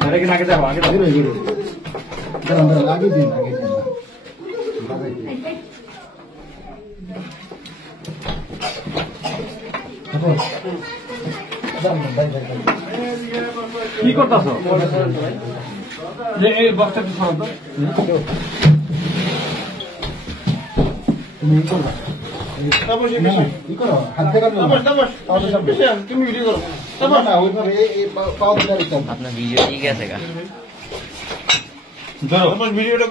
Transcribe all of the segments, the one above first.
কি আগে যাবো আগে যাবো আগে দিন আগে দিন কি করতেছ যে এই বক্সটা কি সরাতো তুমি করো কি করো হাত থেকে তুমি ভিডিও করো না ওইভাবে এই পাও ধরে রাখতে আপনার ভিডিও ঠিক আছে গা ধরো আমার ভিডিওটা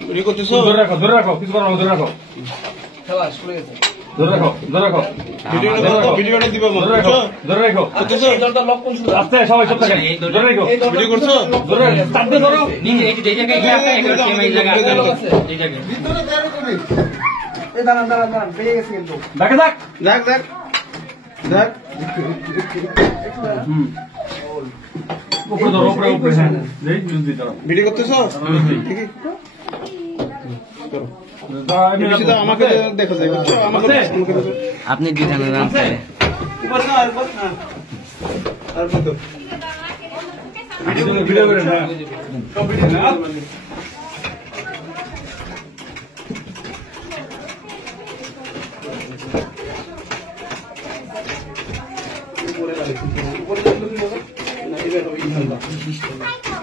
ভিডিও করতেছো ধরে রাখো কিছু করো ধরে রাখো খালাস শুরু গেছে ধরে রাখো ভিডিওটা দিবা ধরে রাখো করতেছো দরটা লক কোন শুরু আস্তে সবাই চুপ থাকেন ধরে রাখো ভিডিও করছো ধরে চাপতে ধরো নিচে এই জায়গায় গিয়ে আপনি একটা কেমন এই জায়গা এই জায়গায় ভিতরে দেড় করে এই দাঁড়ান পেয়ে গেছি কিন্তু ডাকে ডাক উপরে হ্যাঁ ভিডিও করতেছো ঠিক আছে করো আমাকে দেখা যায় আমাকে আপনি দিতেন না আর কত ভিডিও করে না সব ভিডিও না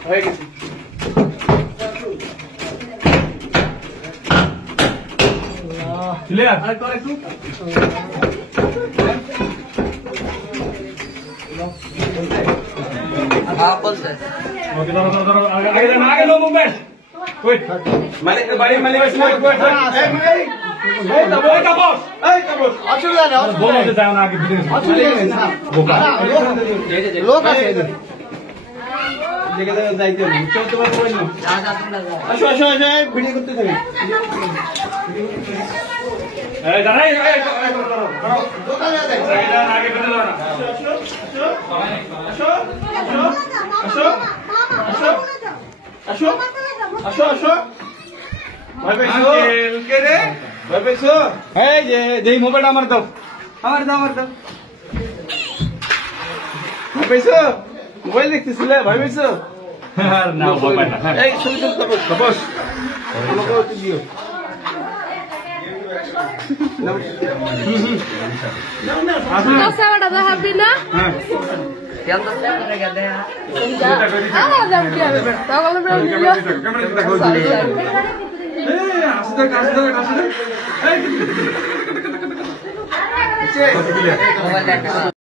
হয়ে গেছে ক্লিয়ার আর করে একটু বলতে ওকে ধরো আগে লো মুভমেন্ট ওয়েট বাড়ি বসে না ওয়েট এই কাবস আসলে না বলতে চাও না আগে ভিডিও আসলে না বোকা লোক আছে দেখে যাইতে হবে চল তোমার কই না আসো ভিডিও করতে থাকি এই দাঁড়াই দোকানে যাই এটা আগে বেরো না আসো ভাই আঙ্কেল কে রে ভাই পেছো এই যে মোবাইলটা আমার দাও ভাই পেছো মোবাইল দেখতেছিলে ভাই পেছো আর না মোবাইল না এই ছবি বস আমাকে দিও Saya ada happy na? yang tak ada gede Ah, jam dia. Tahu kalau berapa dia? Kamera